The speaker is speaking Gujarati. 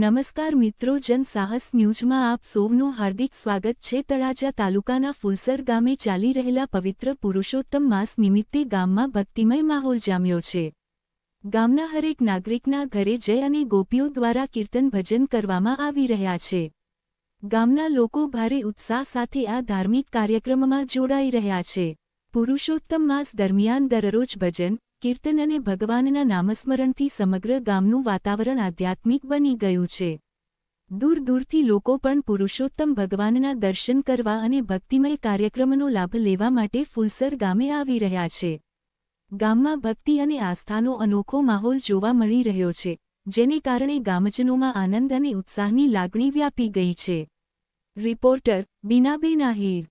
નમસ્કાર મિત્રો, જન સાહસ ન્યૂઝમાં આપ સૌનું હાર્દિક સ્વાગત છે। તળાજા તાલુકાના ફુલસર ગામે ચાલી રહેલા પવિત્ર પુરુષોત્તમ માસ નિમિત્તે ગામમાં ભક્તિમય માહોલ જામ્યો છે। ગામના હરેક નાગરિકના ઘરે જય અને ગોપીઓ દ્વારા કીર્તન ભજન કરવામાં આવી રહ્યા છે। ગામના લોકો ભારે ઉત્સાહ સાથે આ ધાર્મિક કાર્યક્રમમાં જોડાઈ રહ્યા છે। પુરુષોત્તમ માસ દરમિયાન દરરોજ ભજન કીર્તન અને ભગવાનના નામસ્મરણથી સમગ્ર ગામનું વાતાવરણ આધ્યાત્મિક બની ગયું છે। દૂર દૂરથી લોકો પણ પુરુષોત્તમ ભગવાનના દર્શન કરવા અને ભક્તિમય કાર્યક્રમનો લાભ લેવા માટે ફુલસર ગામે આવી રહ્યા છે। ગામમાં ભક્તિ અને આસ્થાનો અનોખો માહોલ જોવા મળી રહ્યો છે, જેને કારણે ગામજનોમાં આનંદ અને ઉત્સાહની લાગણી વ્યાપી ગઈ છે। રિપોર્ટર બીનાબેન આહિર।